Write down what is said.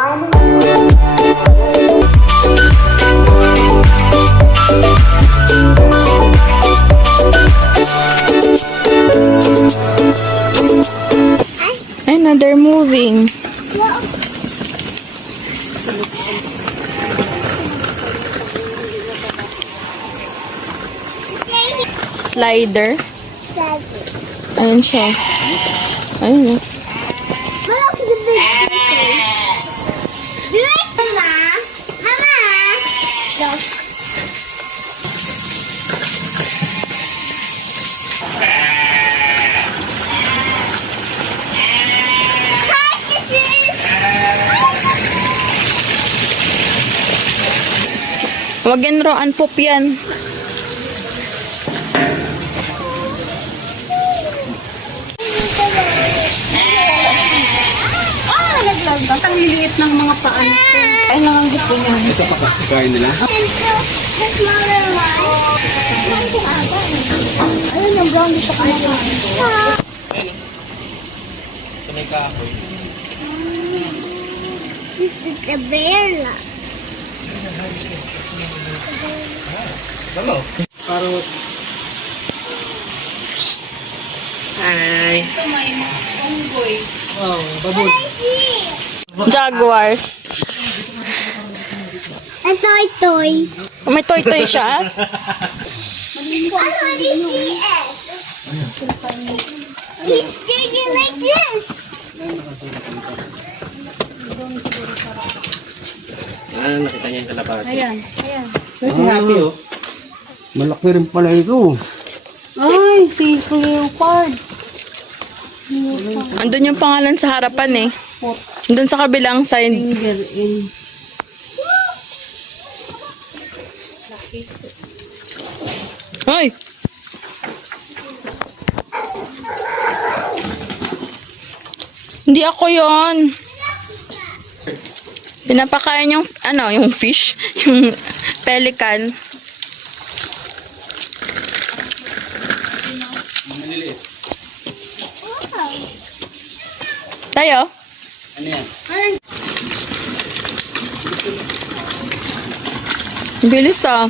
And now they're moving. Slider. Ayun siya. Ayun. Look, the big Look, Mama. Mama. Look. Hi, fishes. Wag yan roan poop yan. Ang liliit ng mga paan ko. Ay, nanganggit ko niya. Ito pa kain nila. The smaller one. Ayun, yung brown dito ka naman. This is the bear. Parot. Hi. Ito may mga unggoy. Oh, baboy. I see. Jaguar. A toy. May toy-toy siya. I already see it. He's changing like this. Nakita niya yung kalapati. Ayan, ayan. Happy oh. Malaki rin pala ito. Ay, si Leopard. Andun yung pangalan sa harapan eh. Andun sa kabilang side. Finger in. Ay! Hindi ako yon. Pinapakain yung, yung fish. Yung pelican. Tayo? Ano yan? Bilis ah.